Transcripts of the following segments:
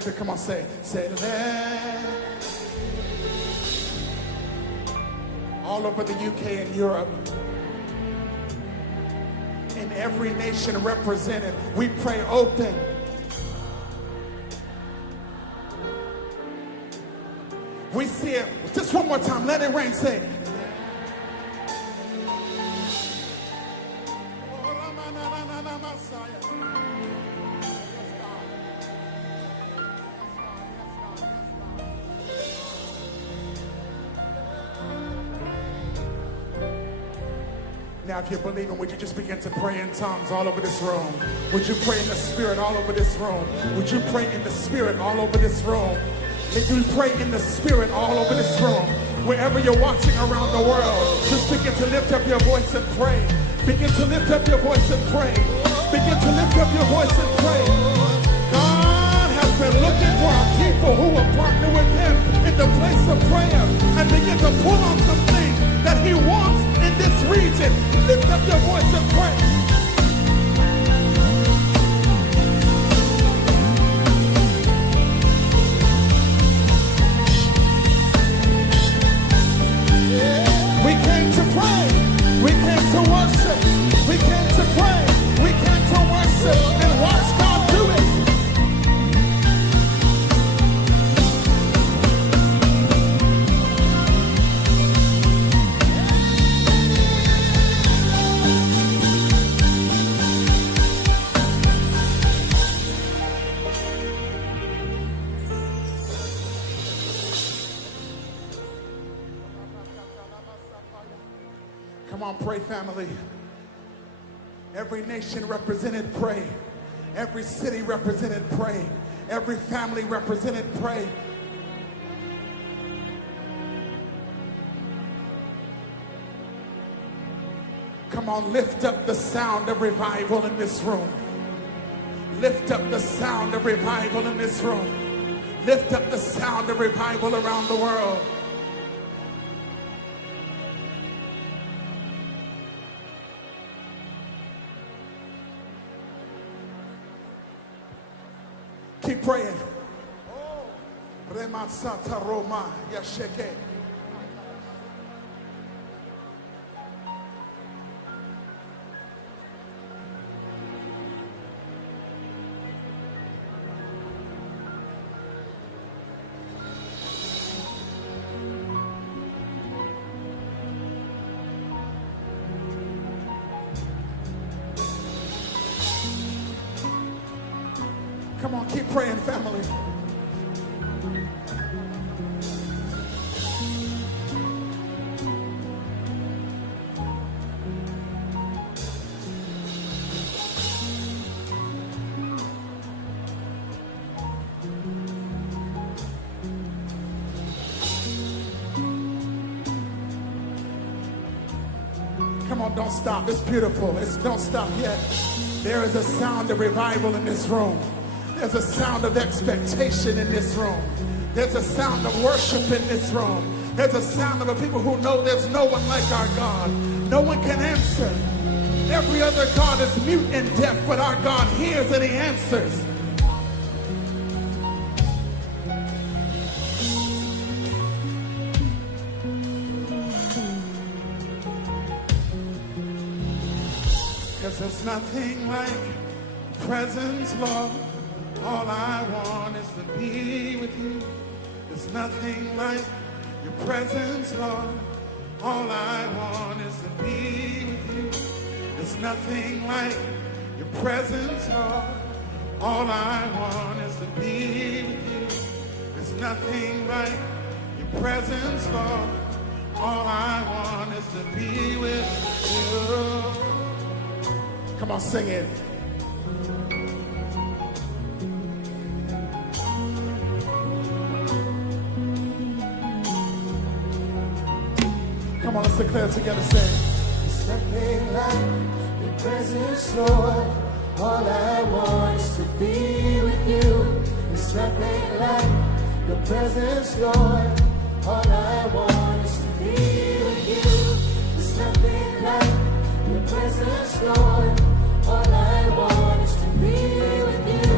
lifted. Come on, say let. All over the UK and Europe, in every nation represented, we pray open. We see it. Just one more time. Let it rain. Say. Now, if you're believing, would you just begin to pray in tongues all over this room? Would you pray in the Spirit all over this room? Would you pray in the Spirit all over this room? Would you pray in the Spirit all over this room? Wherever you're watching around the world, just begin to lift up your voice and pray. Begin to lift up your voice and pray. Begin to lift up your voice and pray. God has been looking for a people who will partner with Him in the place of prayer and begin to pull on some things that He wants in this region. Lift up your voice and pray. We came to pray. We came to worship. We came to pray. We came to worship and watch God do it. Come on, pray, family. Every nation represented, pray. Every city represented, pray. Every family represented, pray. Come on, lift up the sound of revival in this room. Lift up the sound of revival in this room. Lift up the sound of revival around the world. Keep praying. Remasata Roma Yasheke. Come on, keep praying, family. Come on, don't stop. It's beautiful. Don't stop yet. There is a sound of revival in this room. There's a sound of expectation in this room. There's a sound of worship in this room. There's a sound of a people who know there's no one like our God. No one can answer. Every other God is mute and deaf, but our God hears and He answers. Because there's nothing like presence, Lord. All I want is to be with you. There's nothing like your presence, Lord. All I want is to be with you. There's nothing like your presence, Lord. All I want is to be with you. There's nothing like your presence, Lord. All I want is to be with you. Come on, sing it. Come on, let's declare it together, say. It's nothing like your presence, Lord. All I want is to be with you. It's nothing like your presence, Lord. All I want is to be with you. It's nothing like your presence, Lord. All I want is to be with you.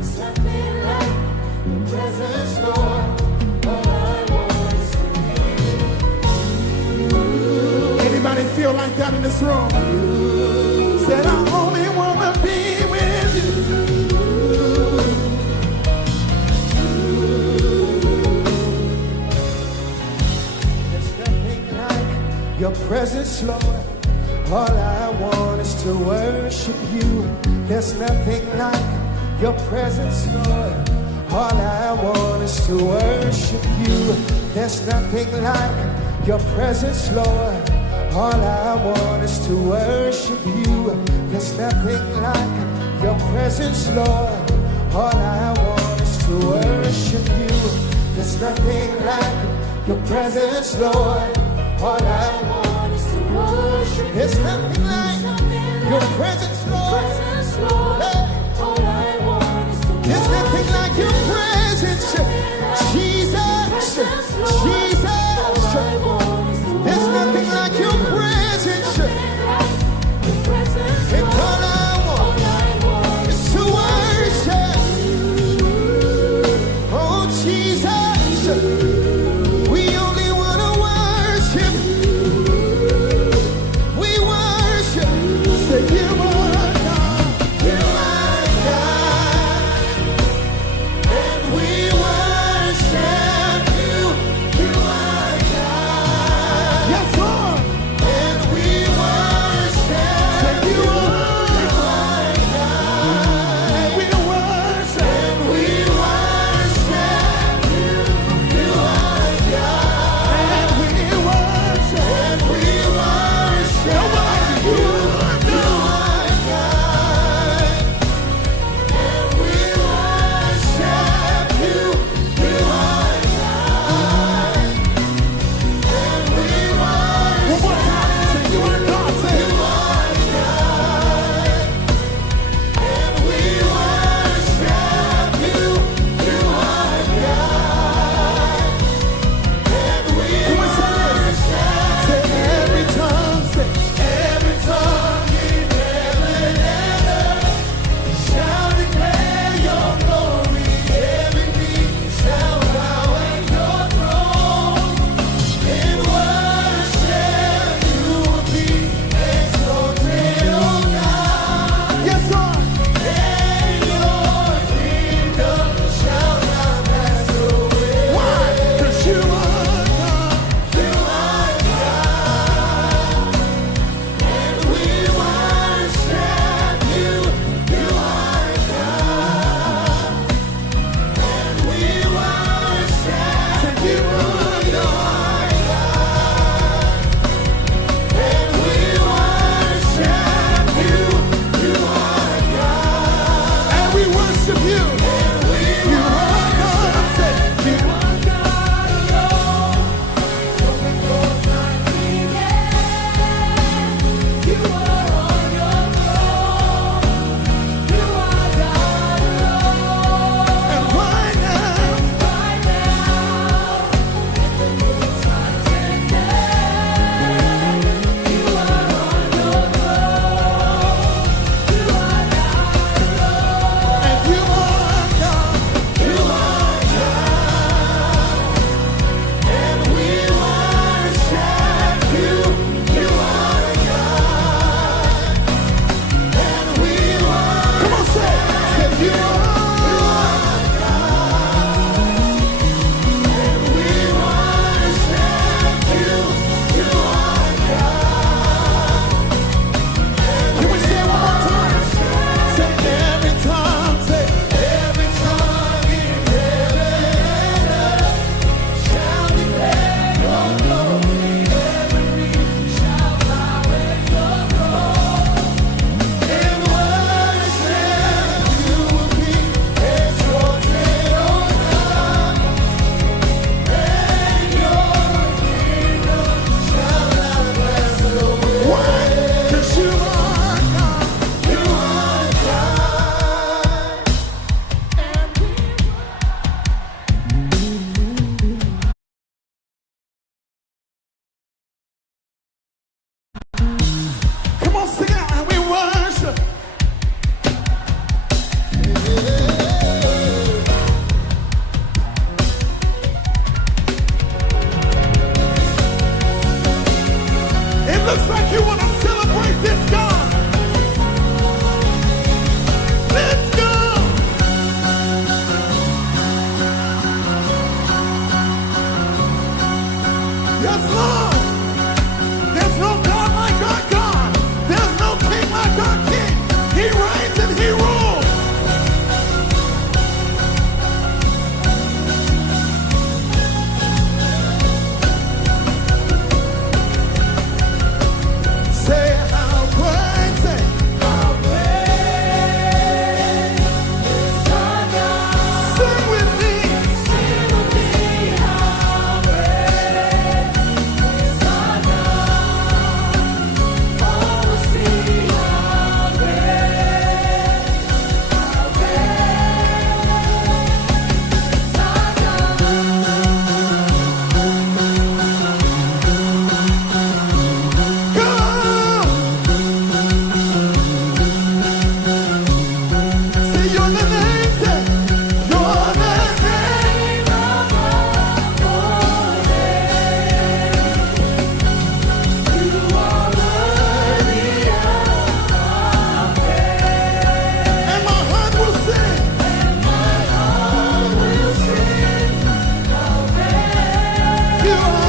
It's nothing like down in this room. Said I only wanna be with you. There's nothing like your presence, Lord. All I want is to worship you. There's nothing like your presence, Lord. All I want is to worship you. There's nothing like your presence, Lord. All I want is to worship you. There's nothing like your presence, Lord. All I want is to worship you. There's nothing like your presence, Lord. All I want is to worship you. There's nothing like your presence, Lord. Hey. There's nothing like your presence, Jesus, Jesus. There's nothing like your presence. And all I want is to worship. Oh, Jesus, we only want to worship. We worship. Say you are God. You are God. And we worship you. You are God. Yes, Lord. And we worship you. You are God. And we worship. And we worship you. You are God. And we worship. And we worship Nobody you. you. You are God. And we worship you. You are God. And we One more worship time. Say you are God. Say you are God. And we worship you. You are God. And we Come on, say this. Say every tongue. Say every tongue in heaven and earth shall declare your glory. Every knee shall bow at your throne. In worship you will be exalted, O God. yes, Lord. And your kingdom shall not pass away. Why? 'Cause you are God. You are God, and we worship you. You are God, and we worship Say you are God. and we worship you. You are God, And we worship you. and we You are God. Say you are God alone. From before time began, you are on your throne. You are God alone. and right now. Right now, Yes, Lord. There's no God like our God. There's no king like our king. He reigns and he rules. Say how great, say how great is our God. Sing with me. Sing with me how great is our God. Oh, see how great is our God. Say your name, say your name above all names. You are worthy of our praise. And my heart will sing. And my heart will sing how great you are.